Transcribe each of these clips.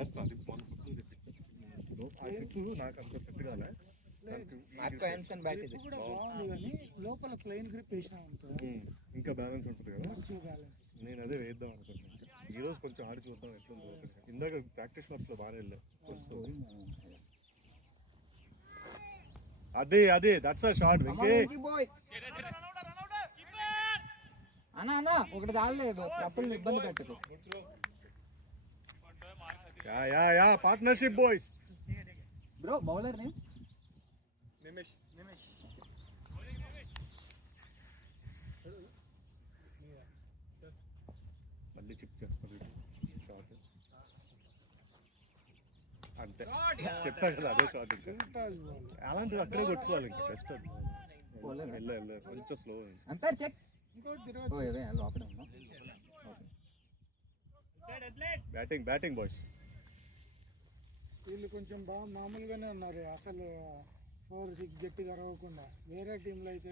వేస్తా అది నాకు అంత సెట్ కాలే. లోపల ప్లెయిన్ గ్రిప్ వేసినా ఇంకా బ్యాలెన్స్ ఉంటుంది కదా, నేను అదే వేద్దాం అనుకుంటున్నాను. ఈ రోజు కొంచెం ఆడి చూద్దాం ఎట్లుందో. ఇందాక ప్రాక్టీస్ మ్యాచ్లో బాగానే వెళ్ళాం. అదే దట్స్ అ షాట్ వెంకీ. అన్నా ఒకటి తాగలేదు, అప్పుడు ఇబ్బంది పెట్టదు. Yeah partnership boys. Bro bowler name Nimesh. మళ్ళీ చిప్ చేస్తారు షాట్ అంతే. చెప్పా కదా అదే షాట్. ఇంకా అలాంటిది అక్కడే కొట్టుకోవాలి. ఇంకా బెస్ట్ అది. వెళ్ళ కొంచెం స్లో. Batting boys. వీళ్ళు కొంచెం బాగా మామూలుగానే ఉన్నారు అసలు. 4-6 గట్టిగా అరవకుండా. వేరే టీంలో అయితే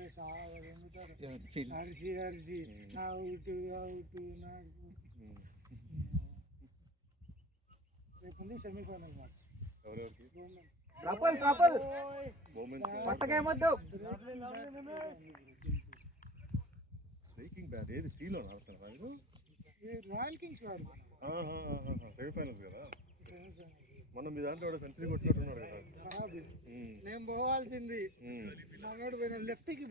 అరిసి అవుట్ రేపు ఉంది సెమీఫైనల్ మ్యాచ్. రాయల్ కింగ్స్ గారు సెమీఫైనల్స్ కదా. మనం మీ దాంట్లో సెంచరీ కొట్టినట్టున్నాడు కదా. నేను పోవాల్సింది మగాడు పోయిన లెఫ్ట్కి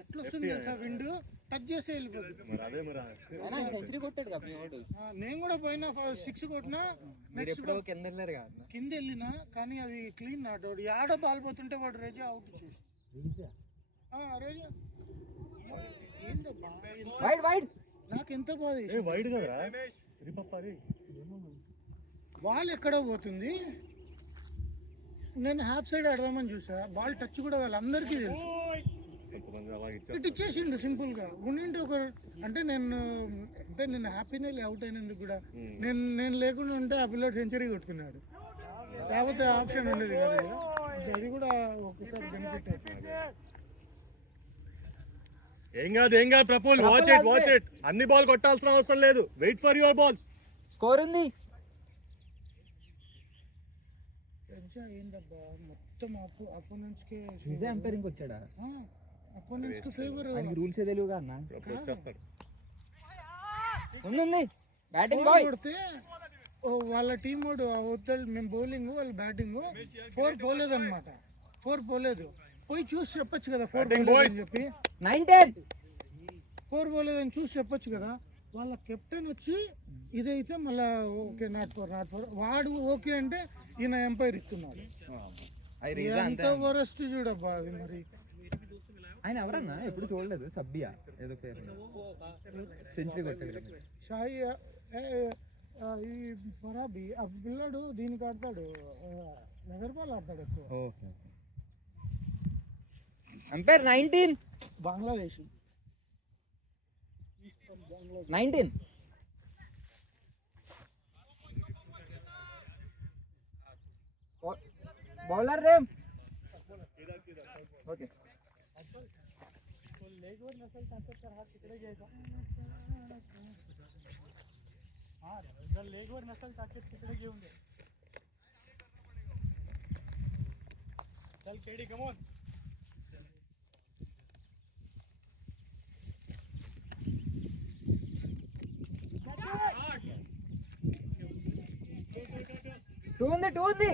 ఎట్లా వస్తుంది తెలుసా, విండ్ టచ్ చేసి వెళ్ళిపోతుంది. సెంచరీ కొట్టాడు కదా. నేను కూడా పోయినా 6 కొట్టినా. కింద వెళ్ళినా కానీ అది క్లీన్ నాట్ అవుట్. యాడో బాల్ పోతుంటే వాడు రేజా అవుట్ చేసి నాకు ఎంత బాధ. వైడ్ కదరా బాల్ ఎక్కడో పోతుంది. నేను హాఫ్ సైడ్ ఆడదామని చూసా, బాల్ టచ్ కూడా వాళ్ళందరికీ తెలుసు. ఇటు ఇచ్చేసిండు సింపుల్ గా. ఉండింటి ఒక అంటే నేను హ్యాపీనే అవుట్ అయినందుకు కూడా. నేను లేకుండా ఉంటే ఆ పిల్లడు సెంచరీ కొట్టుకున్నాడు, లేకపోతే ఆప్షన్ ఉండేది కదా. అది కూడా ఒకసారి బెనిఫిట్ అవుతుంది. ఏం కాదు ప్రఫుల్. Watch it. అన్ని బాల్ కొట్టాల్సిన అవసరం లేదు. Wait for your balls. Score ఉంది. ఏందబ్బా మొత్తం అపోనెంట్స్ కే ఎంపైరింగ్ వచ్చాడా? అపోనెంట్స్ కి ఫేవర్. రూల్స్ తెలియగా అన్న వచ్చేస్తాడు. ఉంది బ్యాటింగ్ బాయ్ కొడితే వాళ్ళ టీం వాడు అవతల మేము బౌలింగ్ వాళ్ళు బ్యాటింగ్ 4 పోలేదు అనమాట. 4 పోలేదు. పోయి చూసి చెప్పొచ్చు కదా 4 పోలేదని చెప్పి. 9-10 4 పోలేదని చూసి చెప్పొచ్చు కదా. వాళ్ళ కెప్టెన్ వచ్చి ఇదైతే మళ్ళా ఓకే నాట్ ఫోర్ వాడు ఓకే అంటే ఈయన ఎంపైర్ ఇస్తున్నాడు. ఎంత వరస్ట్ చూడబ్బా అది. మరి ఆయన ఎవరన్నా ఎప్పుడు చూడలేదు. సబ్బియా ఏదో పేరు, సెంచరీ కొట్టాడు. షాయి ఈ ఫరాబీ ఆ పిల్లడు దీనికి ఆడతాడు, లెదర్ బాల్ ఆడతాడు ఎక్కువ. ఎంపైర్ 19 బంగ్లాదేశ్ 19. बॉलर रेम ओके. लेगवर नसेल तर हा तिकडे घ्यायचा. जर लेगवर नसेल तर तिकडे घेऊन दे. चल केडी कम ऑन. టూ ఉంది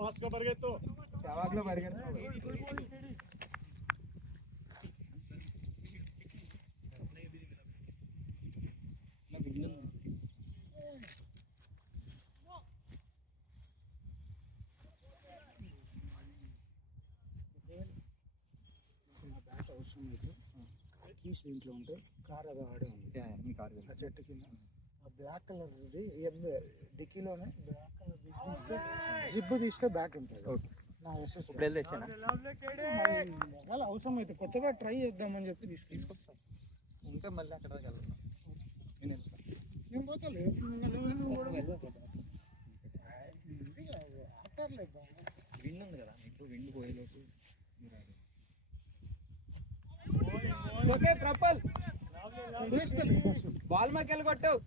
ఫాస్ట్ గా పరిగెత్తు. చవాగ్లో పరిగెత్తు. బ్యాట్ అవసరం అయితే కీస్ ఇంట్లో ఉంటే కార్ అది ఆడే ఉంది ఆ చెట్టు కింద. బ్లాక్ కలర్ డిక్కీలోనే బ్లాక్ కలర్ జిబ్బు తీస్తే బ్యాట్ ఉంటుంది. నా వాళ్ళు అవసరం అయితే కొత్తగా ట్రై చేద్దామని చెప్పి తీసుకొస్తాం. ఇంకా మళ్ళీ అక్కడ నేను పోతాను. విండ్ ఉంది కదా, ఇప్పుడు విండ్ పోయేలోపు బాల్ మాకెళ్ళి కొట్టావు.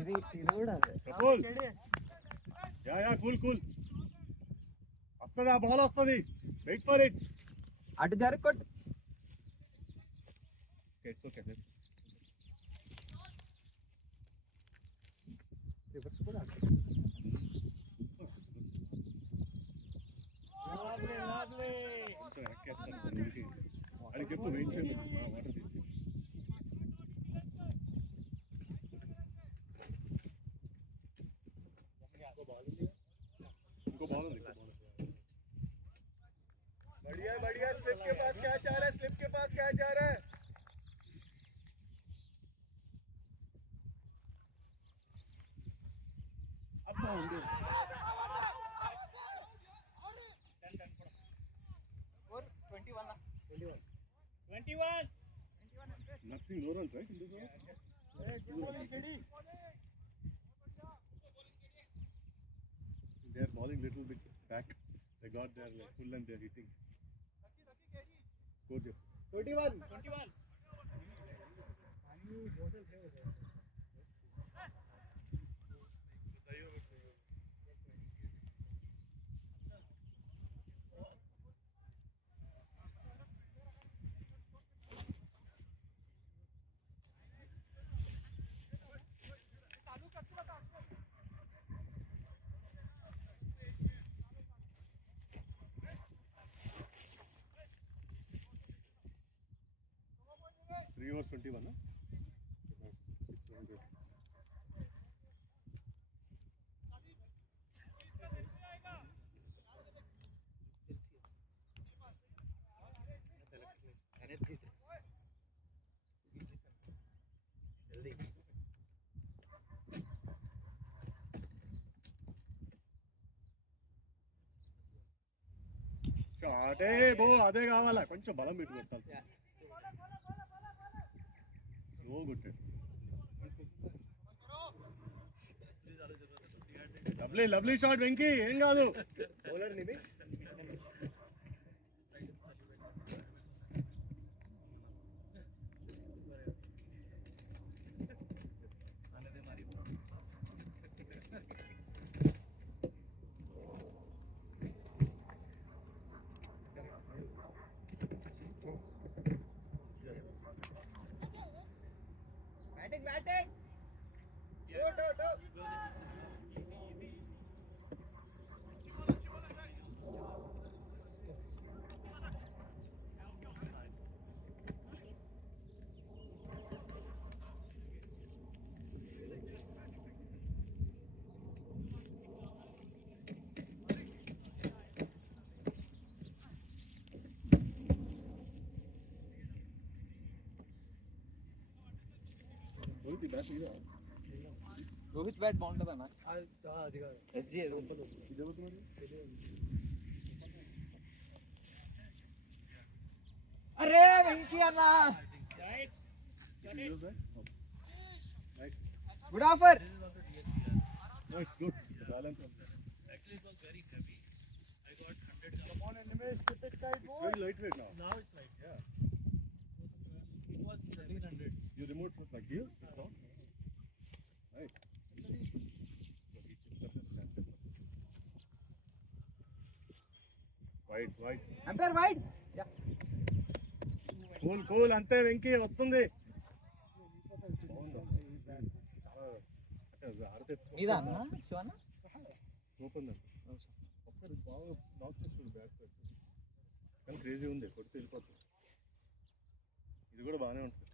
ఇది కూడా కపుల్ యా కూల్ వస్తుంది, ఆ బాల్ వస్తుంది, వెయిట్ ఫర్ ఇట్. అటు జరగొట్టు. It's okay. రివర్స్ కూడా అది చెప్పు, వెయిట్ చేయండి, వాటర్ తీసి. ఇంకో బాల్ ఉంది. बढ़िया स्लिप के पास क्या चाह रहा है, स्लिप के पास क्या चाह रहा है. अब boundary 21. nothing, no runs, right? In this over? They are bowling little bit back. They got their full and they are hitting. Go Jeff. 21. Three overs 21, no? 600. Energy అదే బో, అదే కావాలా, కొంచెం బలం పెట్టి కొట్టాలి. స్లో కొట్టాడు. లవ్లీ షాట్ వెంకీ, ఏం కాదు. బౌలర్ నిమి batting. Go. రోహిత్ బ్యాట్ బాగుంటుంది అన్న. అరే వెంకీ అన్న, good offer. No, it's good. The balance. Actually, it was very heavy. I got 100. Come on, Nimesh, keep it tight. It's very lightweight now. Now it's light. Yeah. It was 1300. You removed it like here? No? Right. Wide. Umpire wide. Cool అంతే వెంకీ, వస్తుంది. ఇదా అన్న Shivanna open ఒకసారి బాగా box చేస్తుంది back side, కానీ crazy ఉంది, కొడితే వెళ్ళిపోతుంది. ఇది కూడా బాగానే ఉంటుంది.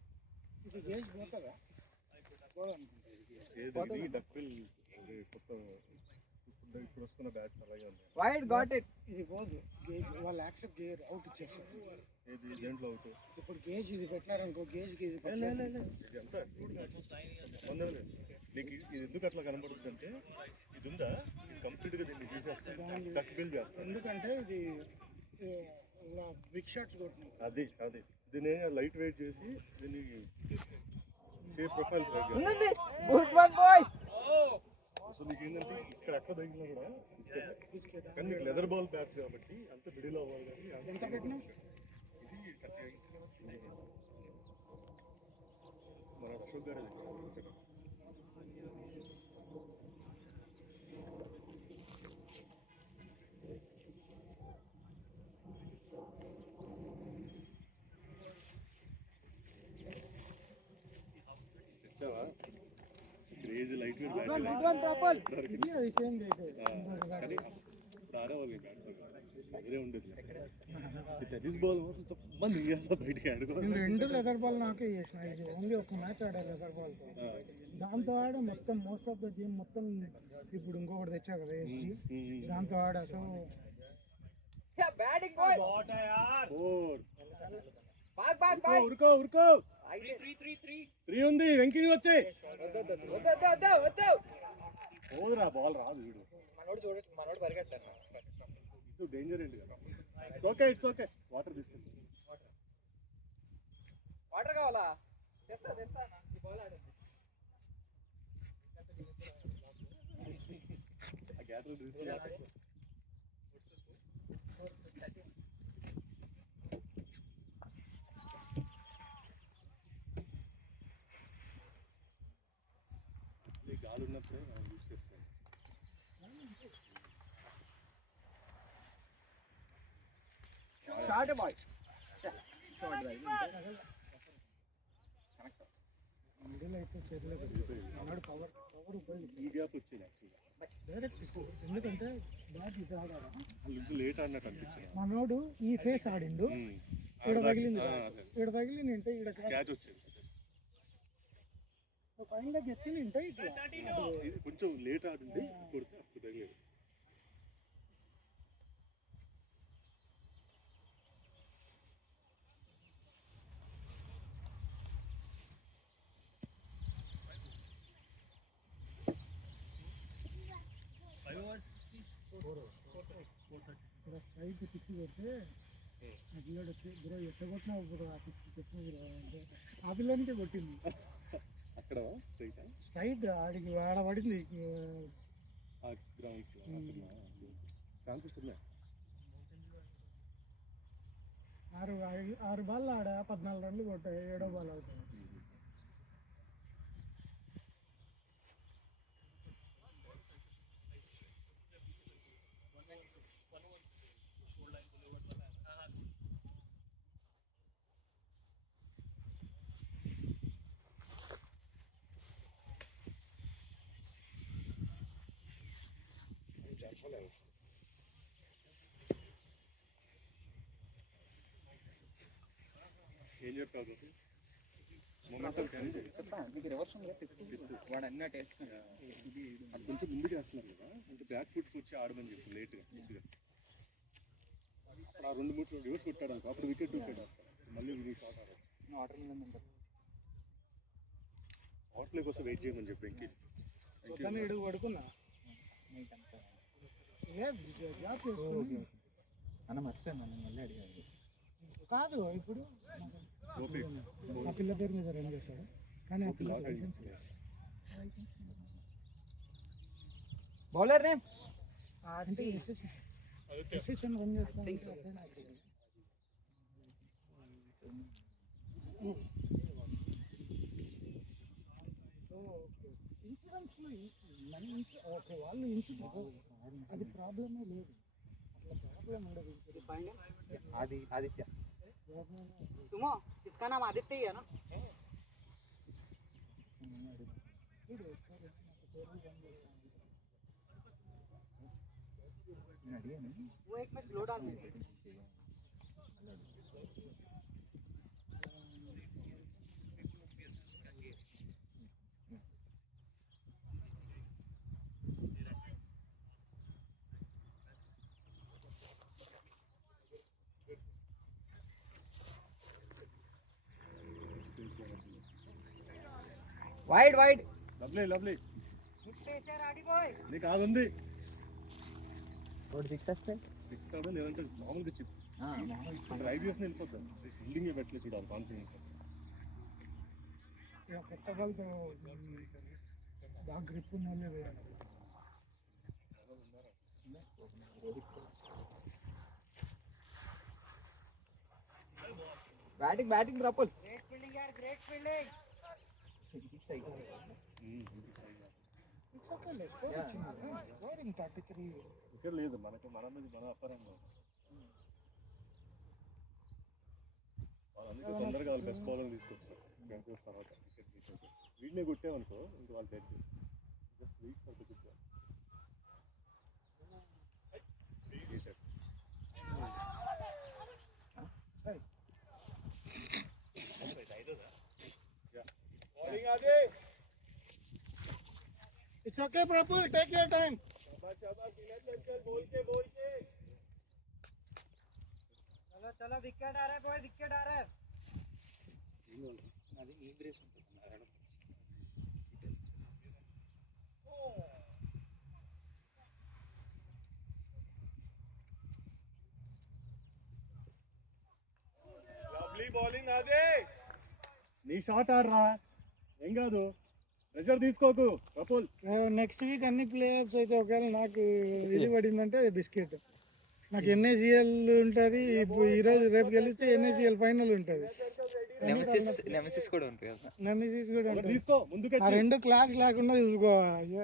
ఇది గేజ్ పోతుందా? ఇది డక్విల్ కొత్త ఇప్పుడు వస్తున్న బ్యాట్స్ అలాగే ఉన్నాయి. Wide got it. ఇది పోదు గేజ్, వాళ్ళు యాక్సెప్ట్ చేయరు, అవుట్ ఇచ్చేస్తారు. ఏది దేంట్లో అవుట్? ఇప్పుడు గేజ్ ఇది పెట్టినారనుకో, గేజ్కి ఇది ఇది అంతా సంబంధం లేదు. నీకు ఇది ఎందుకు అట్లా కనబడుతుంది అంటే, ఇది ఉందా, ఇది కంప్లీట్గా దీన్ని తీసేస్తాను, డక్ బిల్ చేస్తాను. ఎందుకంటే ఇది బిగ్ షాట్స్ కొట్టినాయి. అది దీన్ని లైట్ వెయిట్ చేసి దీన్ని షేప్ ప్రొఫైల్ ఉందండి. Good one boys. సో నీకు ఏంటంటే ఇక్కడ ఎక్కడ తగిలినా కూడా కానీ నీకు లెదర్ బాల్ బ్యాట్స్ కాబట్టి అంత బిడిలో అవ్వాలి. కానీ ఎంత పెట్టినా ఇది 38 మన అశోక్ గారు తెచ్చావా క్రేజ్ లైట్ వెయిట్ బ్యాట్ అది సేమ్ రేట్ కానీ ఇప్పుడు ఆడేవాళ్ళు అదే ఉండేది టెన్నిస్ బాల్ మంది బయటికి ఆడుకోవాలి నేను 2 లెదర్ బాల్ నాకే చేసిన ఇది ఓన్లీ ఒక మ్యాచ్ ఆడా లెదర్ బాల్తో దాంతో ఆడ మొత్తం మోస్ట్ ఆఫ్ ద గేమ్ మొత్తం ఇప్పుడు ఇంకొకటి తెచ్చా కదా వేసి దాంతో ఆడా సో బ్యాటింగ్ బాయ్ ఉరుకో 3 ఉంది వెంకీ వచ్చాయి పోదురా బాల్ రాదు వీడు మనోడు పరిగెట్టాను ఇది డేంజర్ ఏంటి కదా ఇట్స్ ఓకే వాటర్ తీసుకుంటా వాటర్ కావాలా తెస్తా ఈ బాల్ ఆడండి ఆ గ్యాస్ గాలి ఉన్నప్పుడే మనం యూస్ చేసుకోవాలి షార్ట్ బాయ్ మిడిల్ అయితే చేయలేదు అన్నాడు పవర్ ఈ గ్యాప్ వచ్చేది యాక్చువల్గా డైరెక్ట్ తీసుకో ఎందుకంటే బ్యాట్ ఇది ఆడాలా వాళ్ళు లేట్ ఆడినట్టు అనిపించింది మనోడు ఈ ఫేస్ ఆడిండు ఈడ తగిలింది ఈడ తగిలింది అంటే ఈడ క్యాచ్ వచ్చేది పైన గెత్తింటే ఇట్లా ఇది కొంచెం లేట్ ఆడింది కొడితే అప్పుడు తగిలేదు స్ట్రైట్ 6 కొడితే ఆ పిల్లడు వచ్చి బ్రో ఎట్ట కొట్టినావు బ్రో ఆ 6 చెప్పు బ్రో అంటే ఆ పిల్లనికే కొట్టింది అక్కడ స్ట్రైట్ ఆడికి ఆడ పడింది గ్రౌండ్స్ ఛాన్సెస్ ఉన్నాయి 6 బాల్ ఆడ 14 రన్లు కొట్టాయి 7వ బాల్ అవుతాయి ఏం చెప్తావు మొమెంటం క్యారీ మీకు రివర్స్ వాడు అన్నీ వేస్తున్నాడు అది కొంచెం ముందుకు వేస్తున్నారు కదా అంటే బ్యాక్ ఫుట్స్ వచ్చి ఆడమని చెప్పి లేట్గా అప్పుడు ఆ 2-3 రివర్స్ కొట్టాడు అనుకో అప్పుడు వికెట్ వేస్తాడు మళ్ళీ ఇది షాట్ ఆడాలి వాటర్ మిలన్ ఉంటుంది అవుట్ ప్లే కోసం వెయిట్ చేయమని చెప్పి వెంకీ కానీ ఇడుగు పడుకున్నా జాబ్ చేసుకుని అన్న మర్చిపోయాను నన్ను మళ్ళీ అడిగాను కాదు ఇప్పుడు ఆ పిల్ల పేరు మీద రన్ చేశాడు కానీ ఆ పిల్ల లైసెన్స్ బౌలర్ నేమ్ అంటే ఎస్ఎస్ఎన్ రన్ చేసుకోవాలి ఇన్సూరెన్స్లో ఓకే వాళ్ళు ఇన్సూరెన్స్ అది ప్రాబ్లమే లేదు అట్లా ప్రాబ్లం ఉండదు आदि आदित्य सुमो इसका नाम आदित्य ही है ना वो एक में स्लो डाल वाइड वाइड లవ్లీ నీకు అది ఉంది रोड दिखता है ఇస్తాడు లేదంటే మామూలుగా చెప్పు డ్రైవ్ చేసి వెళ్ళిపోతాం ఫీల్డింగ్ పెట్టలే చూడాలి కాన్ఫిడెన్స్ కొత్త బాల్తో బాగా గ్రిప్ ఉన్న వాళ్ళే వేయాలి batting batting proper great fielding यार great fielding It's okay, let's go. Scoring 33. ఇక్కడ లేదు మనకు మన మీద మన అప్పరంగా అందుకే తొందరగా వాళ్ళు బెస్ట్ బౌలర్ తీసుకొచ్చారు గంటల తర్వాత వికెట్ తీసేసి వీడిని కొట్టామనుకో ఇంక వాళ్ళు dead just week for the good ball It's okay, Prabhu. Take your time. चलो चलो विकेट आ रहा है बॉय विकेट आ रहा है అది ఈ బ్రేస్ ఉంటుంది నీ షాట్ ఆడరా ఏం కాదు ప్రెషర్ తీసుకోకు కపుల్ నెక్స్ట్ వీక్ అన్ని ప్లేయర్స్ అయితే ఒకవేళ నాకు ఇది పడిందంటే అది బిస్కెట్ నాకు ఎన్ఏసిఎల్ ఉంటుంది ఇప్పుడు ఈరోజు రేపు గెలిస్తే ఎన్ఏసిఎల్ ఫైనల్ ఉంటుంది నెమెసిస్ కూడా ఉంటుంది కదా. నెమిసిస్ కూడా ఉంటుంది తీసుకో ముందుకు ఆ రెండు క్లాస్ లేకుండా చూసుకోవాలి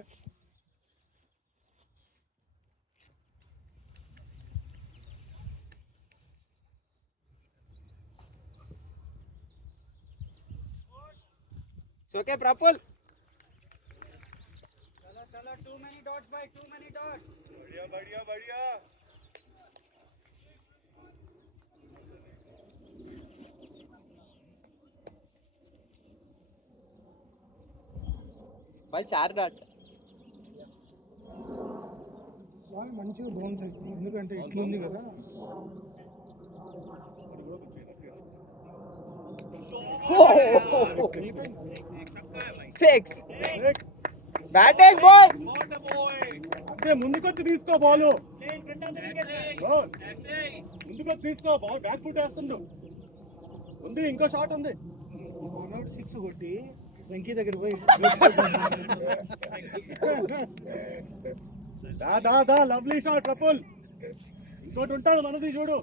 ఓకే ప్రఫుల్ चलो चलो टू मेनी डॉट्स भाई टू मेनी डॉट्स बढ़िया बढ़िया बढ़िया भाई 4 डॉट బాల్ మంచిగా బౌన్స్ అవుతుంది ఎందుకంటే ఇట్లుంది కదా సిక్స్ బ్యాటింగ్ బాయ్ అంటే ముందుకొచ్చి తీసుకో బాల్ ముందుకొచ్చి తీసుకో బాల్ బ్యాక్ ఫుట్ వేస్తుండు ఉంది ఇంకో షాట్ ఉంది మనోడు 6 కొట్టి వెంకీ దగ్గర పోయి దా దా దా లవ్లీ షాట్ రపుల్ ఇంకోటి ఉంటాడు మనది చూడు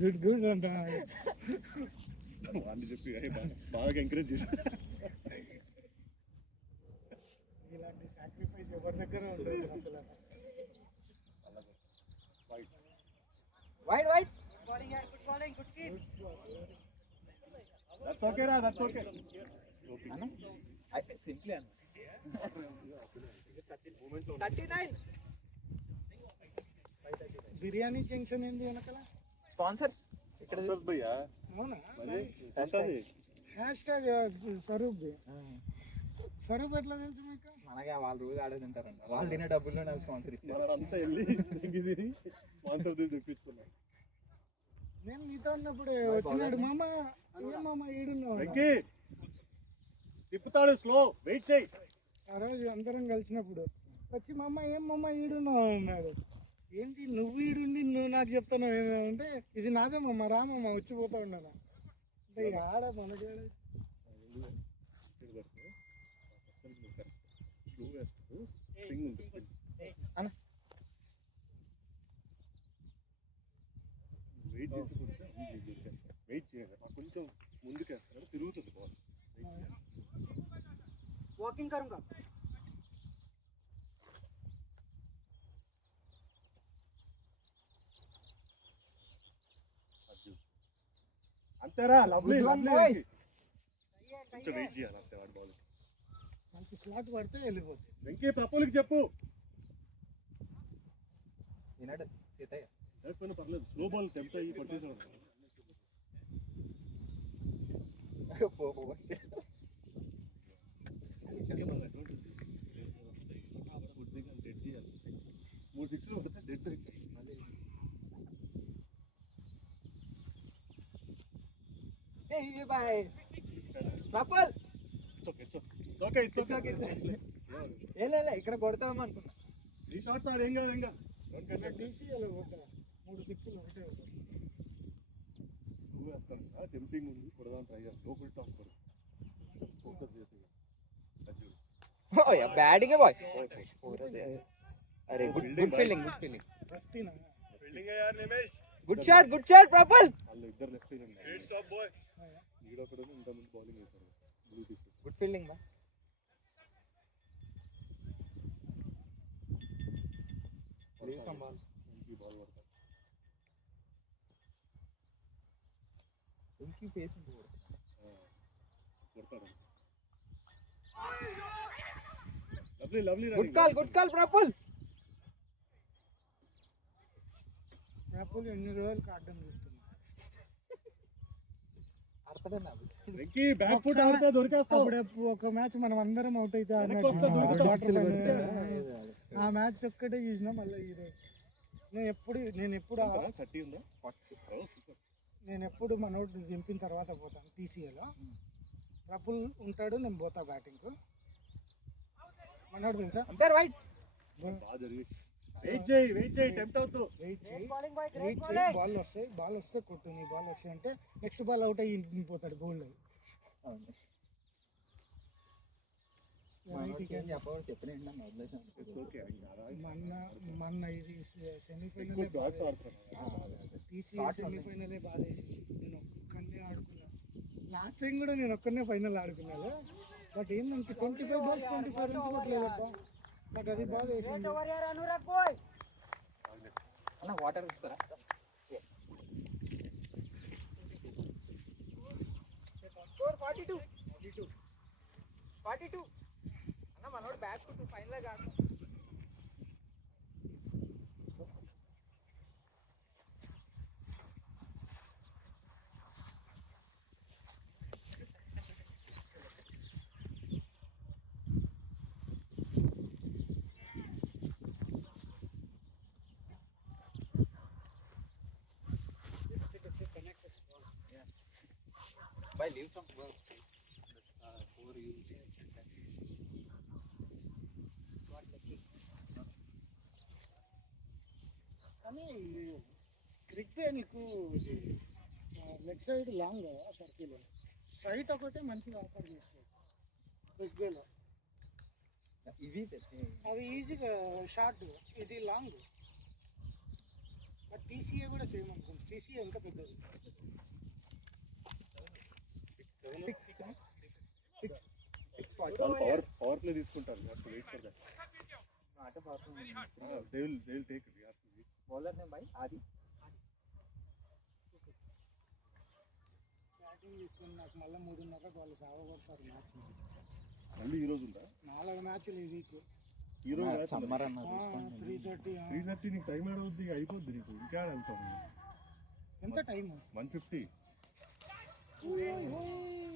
గుడ్ గుడ్ అంట వాళ్ళు చెప్పి బాగా ఎంకరేజ్ చేశారు ఇలాంటి సాక్రిఫైస్ ఎవరి దగ్గర ఉంటుంది అసలు వైడ్ వైడ్ बॉलिंग यार good bowling good keep that's okay రా that's okay simply 39 biryani junction ఏంది వెనకాల స్పాన్సర్స్ ఇక్కడ భయ్యా అవునా మరి ఉంటది హ్యాష్ ట్యాగ్ స్వరూప్ స్వరూప్ ఎట్లా తెలుసు మీకు మనగా వాళ్ళు రోజు ఆడే తింటారంట వాళ్ళు తినే డబ్బుల్లో నాకు స్పాన్సర్ ఇచ్చారు అంతా వెళ్ళి తిని స్పాన్సర్ తెప్పించుకున్నాం నేను మీతో ఉన్నప్పుడు వచ్చినాడు మామ ఏం మామ ఈడున్నావు వెంకీ తిప్పుతాడు స్లో వెయిట్ చేయి ఆ రోజు అందరం కలిసినప్పుడు వచ్చి మామ ఏం మామ ఈడున్నావు అన్నాడు ఏంటి నువ్వు ఈడుండి నువ్వు నాకు చెప్తాను అంటే ఇది నాదే మామ రామమ్మ వచ్చిపోతా ఉన్నాను అంటే ఇక ఆడ మనకేడ స్లో వేస్తూ స్ప్రింగ్ ఉంటుంది వెయిట్ చేసి వెయిట్ చేయాలి కొంచెం ముందుకేస్తాడు తిరుగుతుంది బాల్ वॉकिंग करूंगा అంతేరా lovely Good one, lovely boy. కొంచెం వెయిట్ చేయాలి అంతే వాడి బాల్ మనకి ఫ్లాట్ పడితే వెళ్ళిపోతుంది వెంకీ ప్రఫుల్కి చెప్పు వినడు సీతయ్య లేకపోయినా పర్లేదు స్లో బాల్ టెంప్ట్ అయ్యి కొట్టేసేవాడు మూడు సిక్స్లు కొడితే డెడ్ బాయ్ ప్రఫుల్ ఇక్కడ కొడతాం అనుకున్నా 3 షాట్స్ ఆడు ఏం కాదు ఇంకా తీసి అలా కొట్టా 3 సిక్స్లు ఒకటే నువ్వు వేస్తాను టెంపింగ్ ఉంది కొడదాం ట్రై చేస్తాను లోపల టాస్ కొడు ఫోకస్ చేసి బ్యాటింగ్ బాయ్ అరే గుడ్ ఫీల్డింగ్ గుడ్ ఫీల్డింగ్ ఫిఫ్టీనా ఫీల్డింగ్ యార్ నిమేష్ గుడ్ షాట్ ప్రబల్. వాళ్ళు ఇద్దరు లెఫ్ట్ ఈడొకడు ఇంత ముందు బౌలింగ్ వేశారు blue T shirt. Good fielding బా. ఇంకీ బాల్ కొడతారు. ఇంకీ ఫేస్ కొడతారు. Lovely good call Prabal. రాపుల్ ఎన్ని రోజులు ఆడడం చూస్తున్నా. ఆడతాడన్నా వెంకీ బ్యాక్ ఫుట్ ఆడితే దొరికేస్తావు. అప్పుడు ఒక మ్యాచ్ మనం అందరం అవుట్ అయితే వెనక్కి వస్తే దొరుకుతాం. ఆ మ్యాచ్ ఒక్కటే చూసినా మళ్ళీ ఈరోజు నేను ఎప్పుడు 30 ఉందా? నేను ఎప్పుడు మనోడు దింపిన తర్వాత పోతాను టీసీఏలో. రపుల్ ఉంటాడు, నేను పోతా బ్యాటింగ్. మనోడు తెలుసా అంపైర్ వైట్. బాగా జరిగి వెయిట్ చేయి టెంప్ట్ అవుతూ. వెయిట్ చేయి బాల్ వస్తే కొట్టు. నీ బాల్ వస్తాయి అంటే నెక్స్ట్ బాల్ అవుట్ అయ్యి పోతాడు గోల్డ్. మొన్న ఇది సెమీఫైనల్ టీసీఏ సెమీఫైనలే బాగా వేసింది. నేను ఒక్కనే ఆడుకున్నా. లాస్ట్ టైం కూడా నేను ఒక్కనే ఫైనల్ ఆడుకున్నాను. బట్ ఏంటంటే 25 balls 24 runs కొట్టలేదబ్బా. బట్ అది బాగా వేసింది. అన్న వాటర్ ఇస్తారా? స్కోర్ 42 అన్న మనోడు బ్యాక్ టు ఫైనల్ గా. By leave some work for you. కానీ క్రిక్కే నీకు లెగ్ సైడ్ లాంగ్ కదా సర్కిల్. స్ట్రైట్ ఒకటే మంచిగా ఆఫర్ చేసుకోవచ్చు క్రిక్వేలో. ఇవి అది ఈజీగా షార్ట్, ఇది లాంగ్. బట్ టీసీఏ కూడా సేమ్ అనుకుంటుంది. టీసీఏ ఇంకా పెద్దది. పవర్ ప్లే తీసుకుంటారు. Wait for that. They will take it. Bowler name by Aadi. Batting తీసుకుని నాకు మళ్ళీ 3:30 వాళ్ళు సాగొడతారు మ్యాచ్. మళ్ళీ ఈ రోజు ఉందా? 4 మ్యాచ్లు ఈ వీక్. ఈ రోజు సమ్మర్ అన్న 3:30 నీకు టైం ఏడవుద్ది, అయిపోద్ది నీకు. ఇంకా వెళ్తాం. ఎంత time? 150.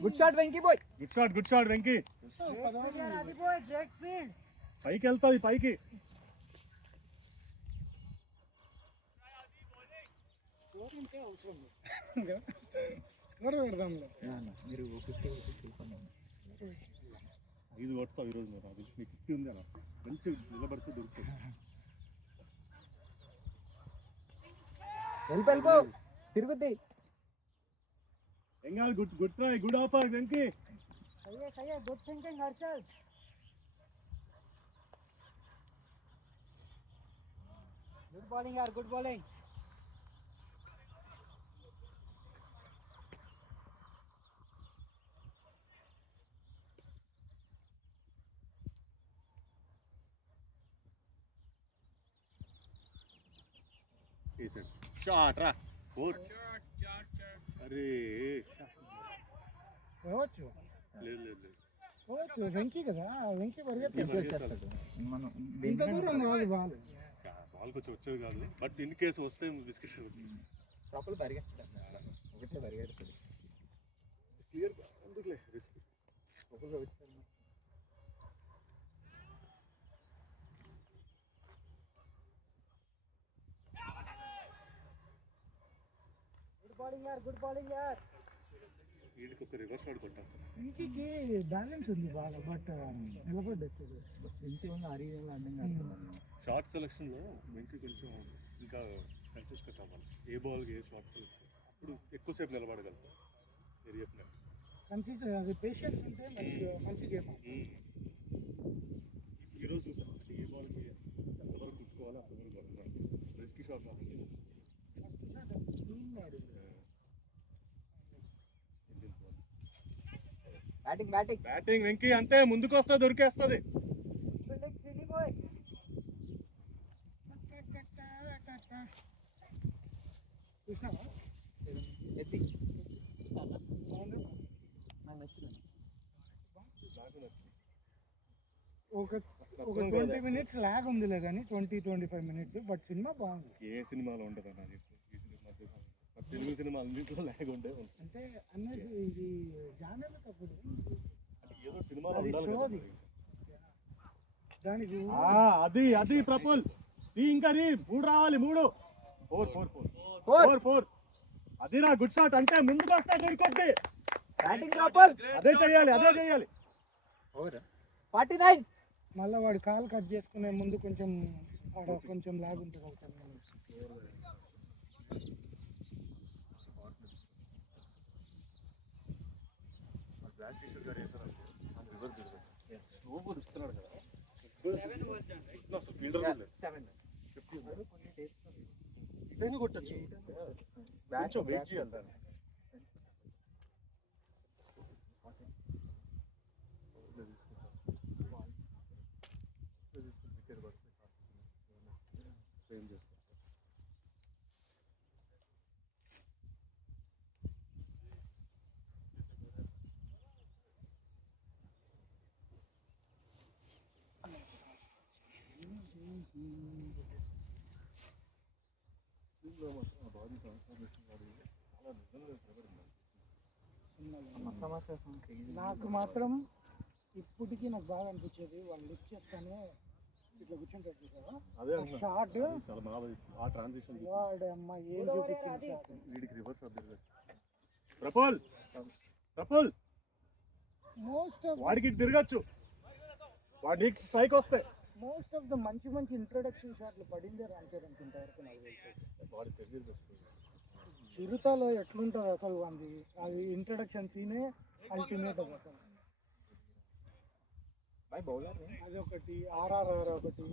Good shot Venky boy. Good shot Venky. పైకి వెళ్తావు పైకి. స్కోర్ ఉంటే అవసరం స్కోర్ పెడదాంలే. మీరు 50 5 కొడతావు ఈరోజు. మీరు అది నీకు 50 ఉంది అలా మంచి నిలబడితే దొరుకుతుంది. వెళ్ళిపో తిరుగుద్ది. ఏం కాదు. Good try, good offer Venky. Good thinking Harshal. Good bowling యార్, గుడ్ బౌలింగ్. షాట్ రా. 4. అరే పోవచ్చు లేదు. పోవచ్చు. వెంకీ కదా, వెంకీ పరిగెత్తాడు. మనం ఇంత దూరం రాదు బాల్. బాల్ కొంచెం వచ్చేది కాదు. బట్ ఇన్ కేసు వస్తే బిస్కెట్ ప్రాపర్ పరిగెత్తాడు. ఒకటే పరిగెడుతుంది. క్లియర్ ఎందుకులే రిస్క్. ఒకరు వచ్చారు. గుడ్ బౌలింగ్ యార్. వీడికి ఒక రివర్స్ షాట్ కొట్టాను. వెంకీకి బ్యాలెన్స్ ఉంది బాగా. బట్ నిలబడ్డది. ఇంటి ఉన్న అడిగిన అర్థం కాదు. షార్ట్ సెలక్షన్లో వెంకీ కొంచెం ఇంకా కన్సిస్టెంట్ అవ్వాలి. ఏ బాల్కి ఏ షార్ట్ సెలక్షన్ అప్పుడు ఎక్కువసేపు నిలబడగలుగుతాం. మీరు చెప్పినట్టు కన్సిస్టెంట్, అది పేషెన్స్ ఉంటే మంచి గేమ్. ఈరోజు చూసాను అంటే ఏ బాల్కి ఎంతవరకు కుట్టుకోవాలి అంతవరకు కొట్టడం. రిస్కీ షాట్ కాబట్టి బ్యాటింగ్ బ్యాటింగ్ బ్యాటింగ్ వెంకీ అంతే, ముందుకు వస్తే దొరికేస్తుంది. చూసినావా ఎత్తి ఒక 20 minutes లాగ్ ఉందిలే కానీ 20-25 minutes, బట్ సినిమా బాగుంది. ఏ సినిమాలో ఉండదు అన్నది, తెలుగు సినిమా అన్నింటిలో లాగ్ ఉండే ఉంటుంది. అంటే అన్నది ఇది జానర్ అప్పుడు ఏదో సినిమాలో అది ఉండాలి షోది. కదా. దానికి అది ప్రఫుల్ ఇంకా 3 రావాలి, 3 4 4 అది నా గుడ్ షాట్, అంటే ముందుకు వస్తే దొరికొద్ది. బ్యాటింగ్ ప్రాపర్ అదే చెయ్యాలి. 49 మళ్ళీ వాడు కాల్ కట్ చేసుకునే ముందు కొంచెం ఆడ కొంచెం లాగ్ ఉంటుంది ఒక 10 minutes. ఇదైనా కొట్టచ్చు, కొంచెం వెయిట్ చేయాలి దాన్ని. నాకు మాత్రం ఇప్పటికీ నాకు బాగా అనిపించేది వాళ్ళు లిఫ్ట్ చేస్తానే ఇట్లా కూర్చుంటారు చూసావా, అదే షార్ట్ చాలా బాగా ఆ ట్రాన్సిషన్ వాడు అమ్మ ఏం చూపించింది shot. వీడికి రివర్స్ ప్రఫుల్ మోస్ట్ ఆఫ్ వాడికి తిరగచ్చు, వాడికి స్ట్రైక్ వస్తాయి. మోస్ట్ ఆఫ్ ద మంచి ఇంట్రొడక్షన్ షాట్లు పడిందే రాంచారు అనుకుంటా వరకు నాకు తెలిసి. వాడి తెలియదు. చిరుతలో ఎట్లుంటుంది అసలు అది ఇంట్రొడక్షన్ సీనే అల్టిమేట్ అది అసలు. బౌలర్ అది ఒకటి, RRR ఒకటి,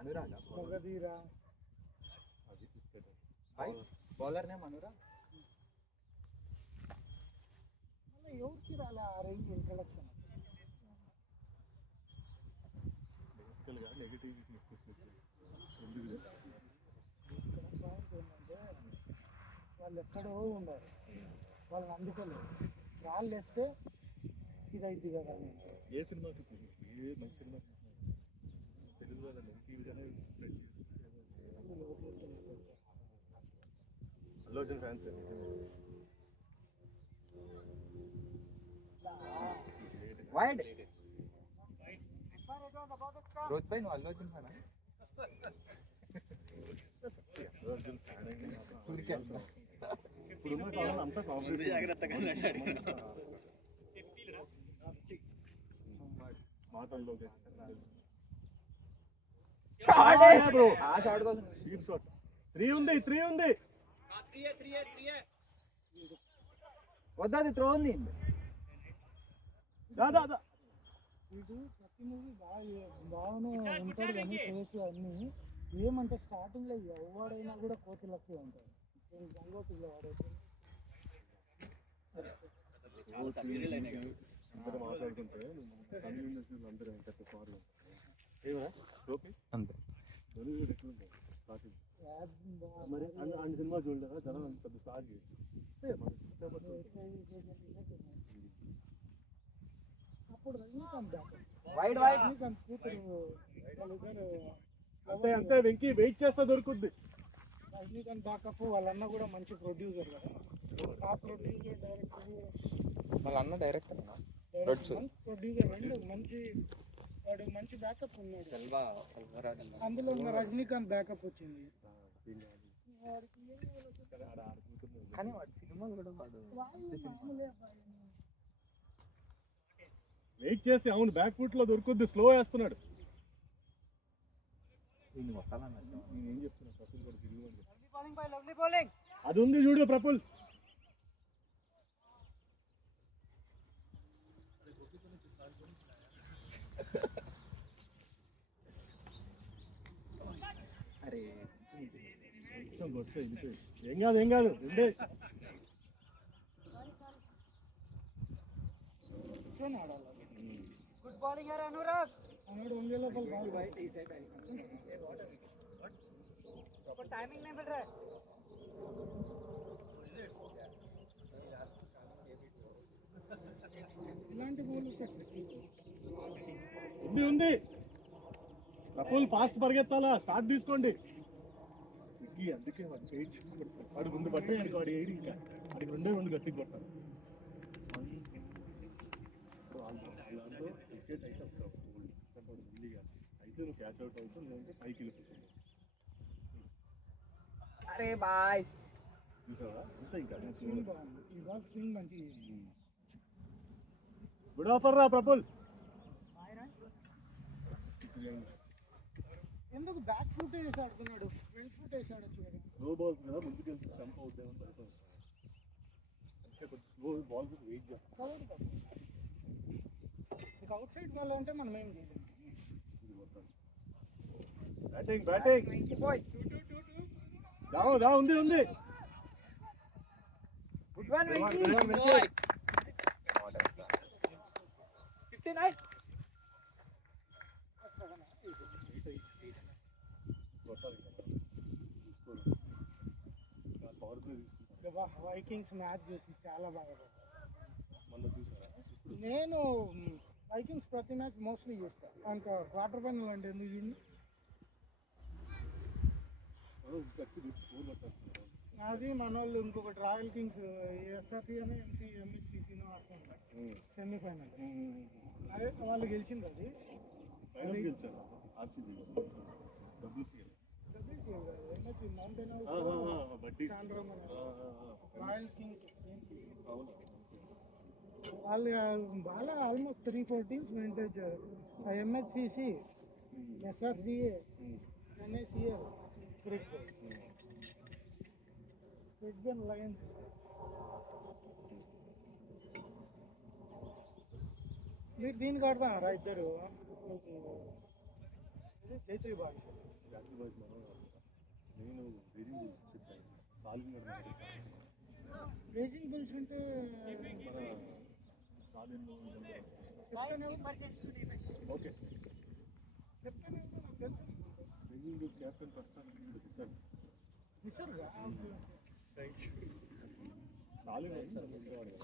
అనురాగ్ మగధీర, బౌలర్ నేమ్ అనురాగ్. మళ్ళీ ఎవరికి రాలే ఆ రేంజ్ ఇంట్రొడక్షన్. బేసికల్గా నెగిటివిటీ ఇక్కడ పాయింట్ ఏంటంటే వాళ్ళు ఎక్కడో ఉండాలి, వాళ్ళని అందుకోలేదు. రాళ్ళు వేస్తే ఇది అయింది కదా. ఏ సినిమాకి ఏ మంచి సినిమా తెలుగు వాళ్ళ నెగిటివ్గానే అల్లు అర్జున్ ఫ్యాన్స్ వైడ్ రోజ్ భాయ్ నువ్వు అల్లు అర్జున్ ఫ్యానా? అల్లు అర్జున్ ఫ్యాన్ ఇప్పుడున్న కాలం అంతా మాటల్లో త్రీ ఉంది వద్దా త్రో ఉంది. దాదా ఇది ప్రతి మూవీ బాగానే ఉంటాడు కానీ ఫేస్ అన్నీ ఏమంటే స్టార్టింగ్లో ఎవడైనా కూడా కోతులకే ఉంటాడు. గంగోతుల్లో వాడైతే అందరూ మాట్లాడుకుంటే తమిళ ఇండస్ట్రీలో అందరూ ఎంత ఫార్లు అంతే మరి అన్ని సినిమా చూడలేదా జనం అంత పెద్ద స్టార్ట్ చేసి అప్పుడు రజనీకాంత్ వైడ్ రజనీకాంత్ కూతురు వాళ్ళిద్దరు అంతే వెంకీ వెయిట్ చేస్తే దొరుకుద్ది. రజనీకాంత్ బ్యాకప్ వాళ్ళన్న కూడా మంచి ప్రొడ్యూసర్ కదా. ఆ ప్రొడ్యూసర్ డైరెక్టర్ వాళ్ళ అన్న డైరెక్టర్ ప్రొడ్యూసర్ రెండు మంచి, వాడు మంచి బ్యాకప్ ఉన్నాడు. అందులో ఉన్న రజనీకాంత్ బ్యాకప్ వచ్చింది. కానీ వాడు సినిమాలు కూడా వెయిట్ చేసి అవును బ్యాక్ ఫుట్ లో దొరుకుద్ది, స్లో వేస్తున్నాడు. నేనేం చెప్తున్నా ప్రఫుల్ కూడా తిరిగి అది ఉంది చూడు ప్రఫుల్. అరే ఏం కాదు ఉండే కూర్చొని ఆడాలి. గుడ్ బౌలింగ్ యార్ అనురాగ్. అన్నాడు ఒంగే లోపల బాల్ टाइमिंग नहीं मिल रहा है. ఇలాంటి బౌల్ ఉంది రకుల్ ఫాస్ట్ పరిగెత్తాలా, స్టార్ట్ తీసుకోండి. అందుకే వాడు చేయించి వాడు ముందు పట్టే వాడు ఏడు ఇంకా వాడికి రెండు గట్టికి కొట్టాలి. దాంట్లో వికెట్ అయితే అయితే నువ్వు క్యాచ్ అవుట్ అవుతావు, లేదంటే పైకి వెళ్ళిపోతుంది. అరే బాయ్ చూసావా అంతే ఇంకా. స్వింగ్ బాగుంది, ఈ బాల్ స్వింగ్ మంచిగా. గుడ్ ఆఫర్ రా ప్రఫుల్. ఎందుకు బ్యాక్ ఫుట్ వేసి ఆడుతున్నాడు, ఫ్రంట్ ఫుట్ వేసి ఆడొచ్చు కదా. స్లో బాల్స్ కదా ముందుకు వెళ్తే జంప్ అవుతాయని పడుతుంది. అంటే కొంచెం స్లో బాల్ వెయిట్ చేస్తాం. ఇక అవుట్ సైడ్ బాల్ అంటే మనం ఏం చేయలేము. బ్యాటింగ్ బ్యాటింగ్ దా ఉంది ఉంది. Good one, Venky. 59. Vikings match చూసి చాలా బాగా మొన్న చూసారా? నేను వైకింగ్స్ ప్రతి మ్యాచ్ మోస్ట్లీ చూస్తాను. ఇంకా క్వార్టర్ ఫైనల్ అంటే ఎందుకు చూడండి. అది మన వాళ్ళు ఇంకొకటి రాయల్ కింగ్స్ ఎస్ఆర్సీ అని ఎంహెచ్సిసినో ఆడుతుంటారు సెమీఫైనల్. అదే వాళ్ళు గెలిచింది. అది రాయల్ కింగ్స్ వాళ్ళు బాగా ఆల్మోస్ట్ 3-4 టీమ్స్ మెయింటైన్ చేశారు. ఎంహెచ్సిసి, ఎస్ఆర్సిఏ, ఎన్ఐసిఎల్, క్రికెట్ లయన్స్. మీరు దీనికి ఆడతారా ఇద్దరు? జైత్రి బాయ్స్. నేను రేసింగ్ బిల్స్ అంటే ఓకే క్యాప్టెన్ ప్రస్తుతానికి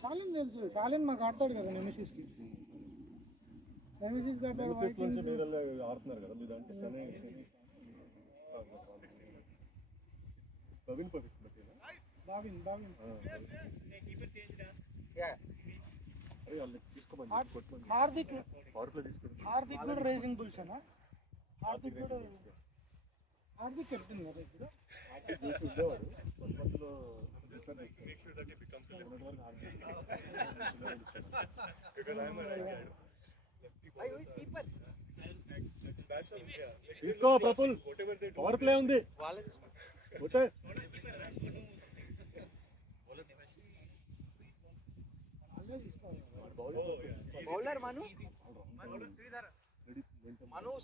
షాలిన్ తెలుసు. షాలిన్ మాకు ఆడతాడు కదా నెమిసిస్కి. నెమిసిస్ ఆడతాడు. ఆడుతున్నారు కదా మీరు అంటే ప్రవీణ్ బావిన్ హార్దిక్ కూడా రేసింగ్ బుల్స్ అనా? హార్దిక్ కెప్టెన్ కదా ఇప్పుడు. తీసుకో ప్రఫుల్, పవర్ ప్లే ఉంది. బౌలర్ మను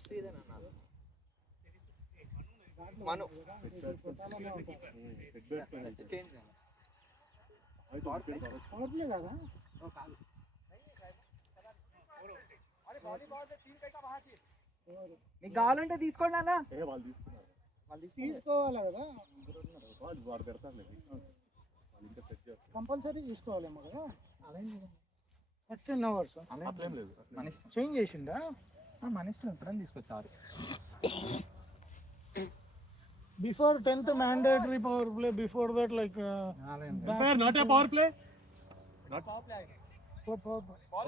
శ్రీధర్ అన్నారు. మను పవర్ ప్లే కదా. నీకు కావాలంటే తీసుకోండి అన్న. వాళ్ళు తీసుకున్నారు, తీసుకోవాలి కదా, వాడు పెడతారు కంపల్సరీ తీసుకోవాలేమో కదా. ఫస్ట్ 10 అవర్స్ చేంజ్ చేసిందా? మన ఇష్టం ఎప్పుడైనా తీసుకొచ్చారు. Before 10th mandatory power play, before that like not a power play. power play.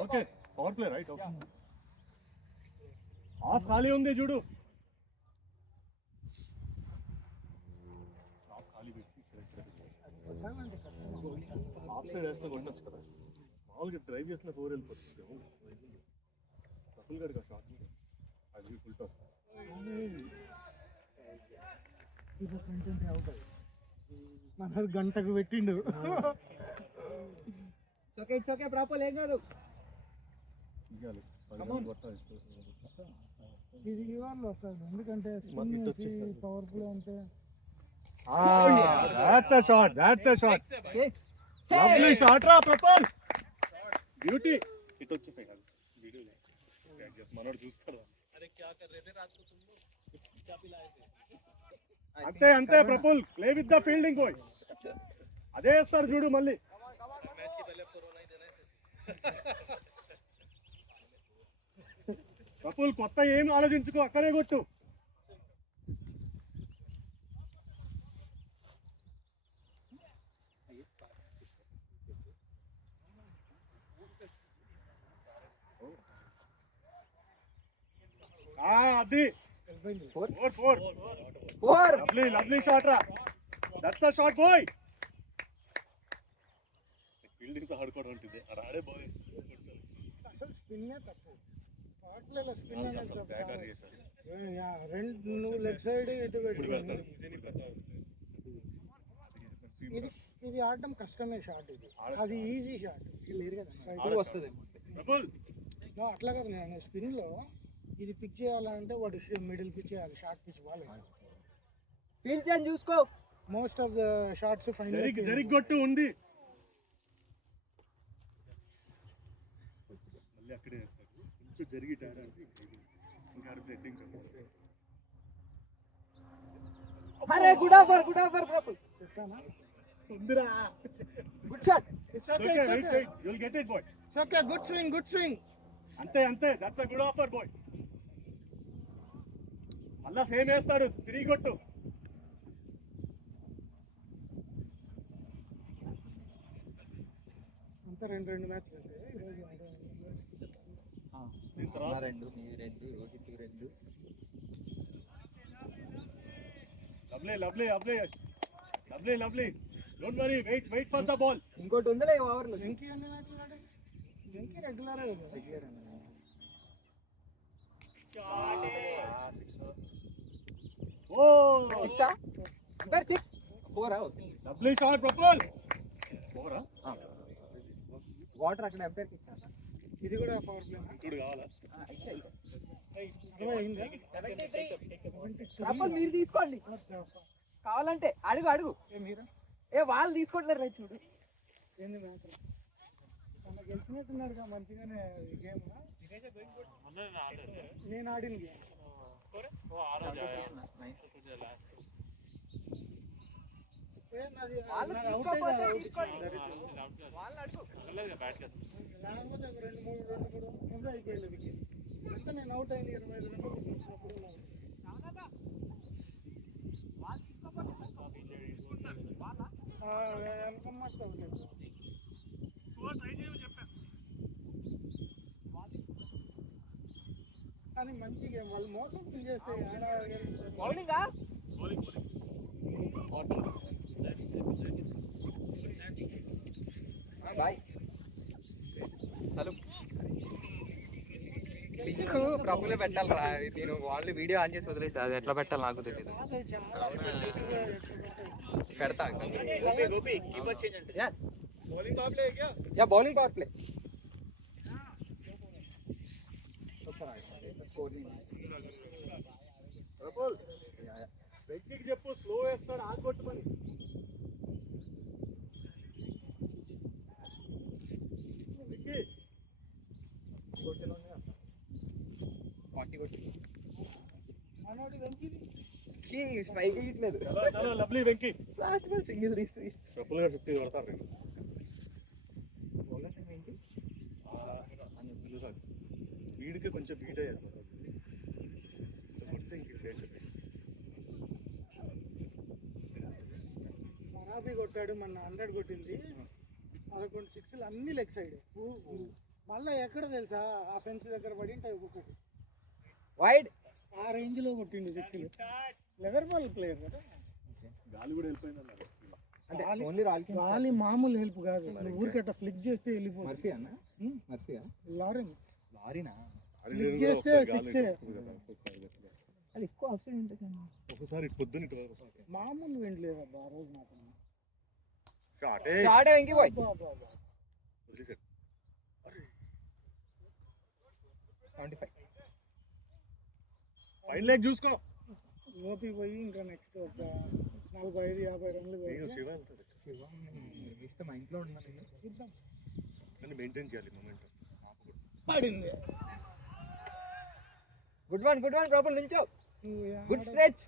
Okay, power play right. Okay. Of ఖాళీ ఉంది చూడు. ఆఫ్ ఖాళీ పెట్టి ఆఫ్ సైడ్ వేస్తే కొట్టచ్చు కదా. మామూలుగా డ్రైవ్ చేసిన 4 వెళ్ళిపోతుంది. డబుల్ గడిగా షాట్ అది ఫుల్ టాప్. మన గంటకు పెట్టిండు. ఇట్స్ ఓకే ప్రాపర్ ఏం కాదు. ఇది ఇవాళ వస్తుంది ఎందుకంటే పవర్ ప్లే అంటే. That's a shot. Lovely shot, ra Prapul. Beauty. ఇటు వచ్చేసాయి కాదు వీడియో మనోడు చూస్తాడు. अरे क्या कर रहे थे रात को तुम लोग? क्या पिलाए थे? అంతే అంతే Praful, play with the fielding boy. అదే సార్ చూడు మళ్ళీ. मैच के पहले कोरोना ही देना है. ప్రఫుల్ కొత్త ఏం ఆలోచించుకో, అక్కడే కొట్టు. అది 4 లవ్లీ షాట్ రా. That's the shot boy. Fielding తో ఆడుకోవడం ఉంటుంది, అలా ఆడే బాయ్. అసలు స్పిన్నే తప్పు. షాట్లలో స్పిన్ అనేది అసలు తప్పు. బ్యాకర్ చేశారు. రెండు నువ్వు లెగ్ సైడ్ ఇటు పెట్టు. ఇది ఆడటం కష్టమే షాట్. ఇది అది ఈజీ షాట్. లేరు కదా ఇప్పుడు వస్తుంది ప్రఫుల్ అట్లా కదా. నేను స్పిన్ లో ఇది పిక్ చేయాలంటే వాడు మిడిల్ పిచ్ చేయాలి, షార్ట్ పిచ్ వాళ్ళు. ఫీల్డ్ చేంజ్ చూసుకో. మోస్ట్ ఆఫ్ ద షాట్స్ జరిగొట్టు ఉంది. మళ్ళీ అక్కడే వేస్తాడు, కొంచెం జరిగి ఇంకా బ్లెడ్డింగ్. అరే గుడ్ ఆఫర్ ప్రఫుల్. చెప్తానా? ఉందిరా. Good shot. You'll get it boy. Okay, good swing. అంతే that's a good offer boy. మళ్ళా సేమ్ వేస్తాడు, తిరిగి కొట్టు. అంతా రెండు మ్యాచ్లు ఈరోజు. దీని తర్వాత 2 2 Rohit 2. Lovely. Don't worry, wait for the ball. ఇంకోటి ఉందిలే ఓవర్లో. వెంకీ అన్ని మ్యాచ్లు ఆడాడు. వెంకీ రెగ్యులర్ ఓ 6 4 out. Lovely shot Praful. 4 water అక్కడ ఎంపైర్ ఇస్తాను. ఇది కూడా పవర్ ప్లే. ఇంకోటి కావాలా? ప్రఫుల్ మీరు తీసుకోండి కావాలంటే. అడుగు ఏ వాళ్ళు తీసుకుంటారు రైట్ చూడు. ఏంది మ్యాచ్ తన గెలిచినట్టున్నాడు మంచిగానే ఈ గేమ్. నేను ఆడిన గేమ్ వాళ్ళు తీసుకోకపోతే తీసుకోండి. వాళ్ళు అడుగు. లేకపోతే ఒక 2-3 అయిపోయింది వికెట్. అంతా నేను అవుట్ అయింది 25 రన్లు కొట్టినప్పుడు. కానీ మంచి గేమ్. వాళ్ళు మోసం చేస్తే బౌలింగా బాయ్. హలో, లింక్ ప్రఫులే పెట్టాలరా. నేను ఓన్లీ వీడియో ఆన్ చేసి వదిలేసి అది ఎట్లా పెట్టాలి నాకు తెలియదు. పెడతా. Yeah bowling power play. Praful వెంకీకి చెప్పు, స్లో వేస్తాడు, ఆగొట్టుమని. మనోడి వెంకీ స్ట్రైక్ ఇట్లేదు. చాలా లవ్లీ వెంకీ. సింగిల్ తీసి ప్రఫుల్ గా 50 కొడతారు. వీడికి కొంచెం బీట్ అయ్యారు కొడితే ఇంక మరాబీ కొట్టాడు, మన 100 కొట్టింది. 11 6లు అన్ని లెగ్ సైడ్. మళ్ళీ ఎక్కడ తెలుసా, ఆ ఫెన్స్ దగ్గర పడి ఉంటాయి ఒక్కొక్కటి. వైడ్ ఆ రేంజ్ లో కొట్టిండు 6లు. లెదర్ బాల్ ప్లేయర్ కదా. గాలి కూడా వెళ్ళిపోయింది అన్నారు. అంటే ఓన్లీ గాలి మామూలు హెల్ప్ కాదు. ఊరికి అట్లా ఫ్లిక్ చేస్తే వెళ్ళిపోతుంది. మర్ఫీ అన్న మర్ఫీయా లారీనా ఫ్లిక్ చేస్తే 6. అది ఎక్కువ ఆప్షన్ ఉంటుంది. ఒకసారి పొద్దున మామూలు వెంట లేదబ్బా ఆ రోజు మాత్రం. షాట్ వెంకీ బాయ్. వదిలేసాడు. 75 ఫైన్ లెగ్ చూసుకో. ఓపి పోయి ఇంకా నెక్స్ట్ ఒక 45-50 రన్లు శివ ఇష్టం మా ఇంట్లో ఉన్నాను. చూద్దాం. కానీ మెయింటైన్ చేయాలి మూమెంట్. పడింది. గుడ్ వన్ ప్రబుల్ నుంచో. Good stretch.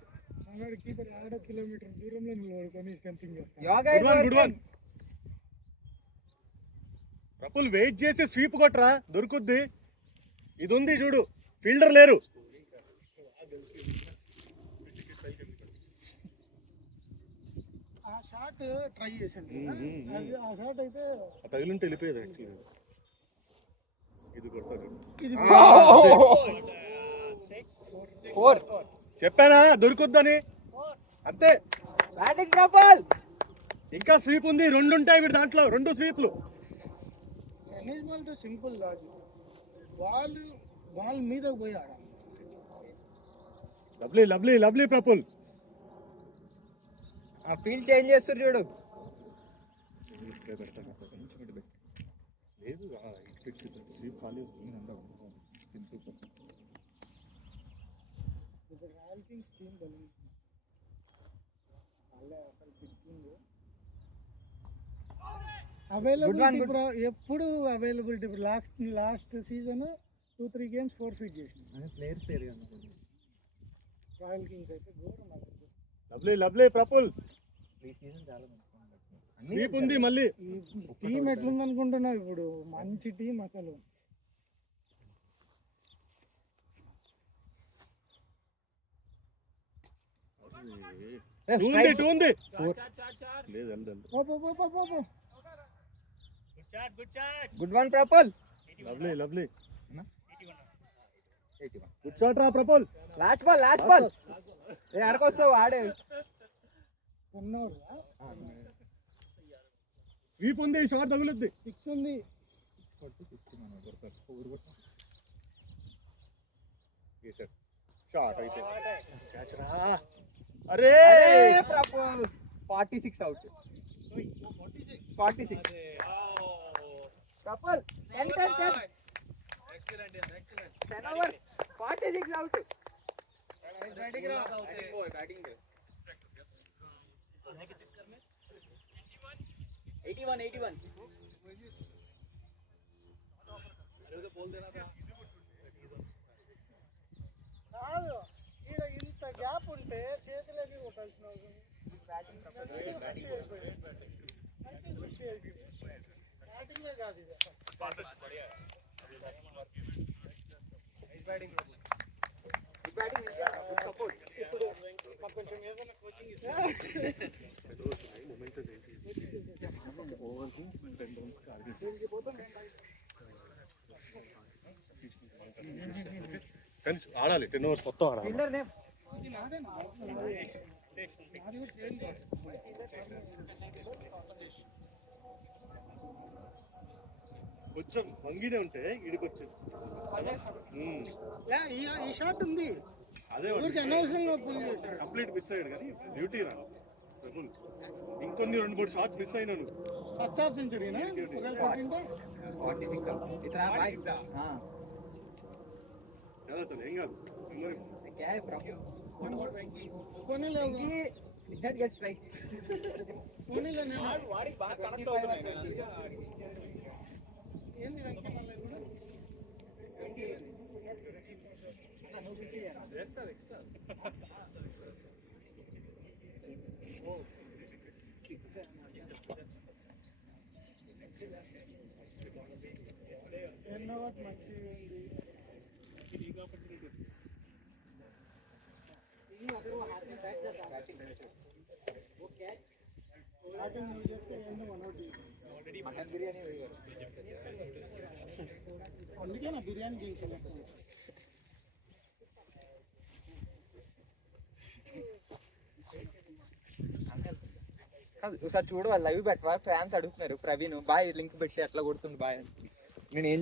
అన్నాడు కీపర్ 1 కిలోమీటర్ దూరంలో నిలబడుకొని స్టంపింగ్ చేస్తాడు. యోగా గుడ్ వన్. ప్రఫుల్ వెయిట్ చేసి స్వీప్ కొట్టరా, దొరుకుద్ది. ఇది ఉంది చూడు, ఫీల్డర్ లేరు. ఆ షాట్ ట్రై చేశాను. అది ఆ షాట్ అయితే తగిలింటే వెళ్ళిపోయేది యాక్చువల్లీ. ఇది కొడతాడు. ఇది 4. చెప్పానా దొరుకుద్దని, అంతే. బ్యాటింగ్ ప్రబుల్. ఇంకా స్వీప్ ఉంది, 2 ఉంటాయి వీడి దాంట్లో, 2 స్వీప్లు. టెన్నిస్ బాల్ తో సింపుల్ లాజిక్. బాల్ మీద పోయి ఆడాలి. లవ్లీ ప్రఫుల్. ఆ ఫీల్డ్ చేంజ్ చేస్తారు చూడు. లేదు స్వీప్ ఖాళీ royal Kings team bullying availability ఎప్పుడు availability. Last season 2-3 games 4 feet చేసింది ప్లేయర్స్ పేరు రాయల్ కింగ్స్ అయితే ఘోరం. లవ్లీ ప్రఫుల్. ఈ సీజన్ చాలా మంచి స్వీప్ ఉంది మళ్ళీ. టీం ఎట్లుంది అనుకుంటున్నావు ఇప్పుడు? మంచి టీం అసలు. టూ ఉంది. లేదు good one Praful. Lovely. Good shot రా ప్రఫుల్. Last ball. ఏ ఆడకొస్తావు ఆడే. స్వీప్ ఉంది, షాట్ తగులుద్ది. 6 ఉంది. షాట్ అయితే క్యాచ్ రా. అరే Prabul 46 out. 46 Prabul 10 over 46 out. Batting 81. కాదు, ఈడ ఇంత గ్యాప్ ఉంటే చేతిలోకి కొట్టాల్సిన అవసరం. బ్యాటింగే కాదు ఇది. కొంచెం ఏదైనా కోచింగ్ కానీ ఆడాలి, 10 ఓవర్స్ మొత్తం ఆడాలి. కొంచెం వంగినే ఉంటే ఇడికొచ్చింది. ఈ షాట్ ఉంది. అదే అనవసరంగా పుల్ చేశాడు. కంప్లీట్ మిస్ అయ్యాడు కానీ డ్యూటీ రా. ఇంకొన్ని 2-3 షాట్స్ మిస్ అయినాను. ఫస్ట్ హాఫ్ సెంచరీనా? 46 అవుట్. ఇతరా బాయ్. ఏం కాదు. क्या है प्रॉब्लम? పోనీలే That gets right. పోనీలే నేను వాడికి బాగా కనెక్ట్ అవుతున్నాయి. ఏంది వెంకీ మళ్ళీ కూడా ఎన్నో వాటి మంచిగా ఉంది. మటన్ బిర్యానీ అందుకే నా బిర్యానీ చేసాను. ఒకసారి చూడు, వాళ్ళు లైవ్ పెట్టవా? ఫ్యాన్స్ అడుగుతున్నారు ప్రవీణ్ బాయ్ లింక్ పెట్టి ఎట్లా కొడుతుంది బాయ్ అని. నేను ఏం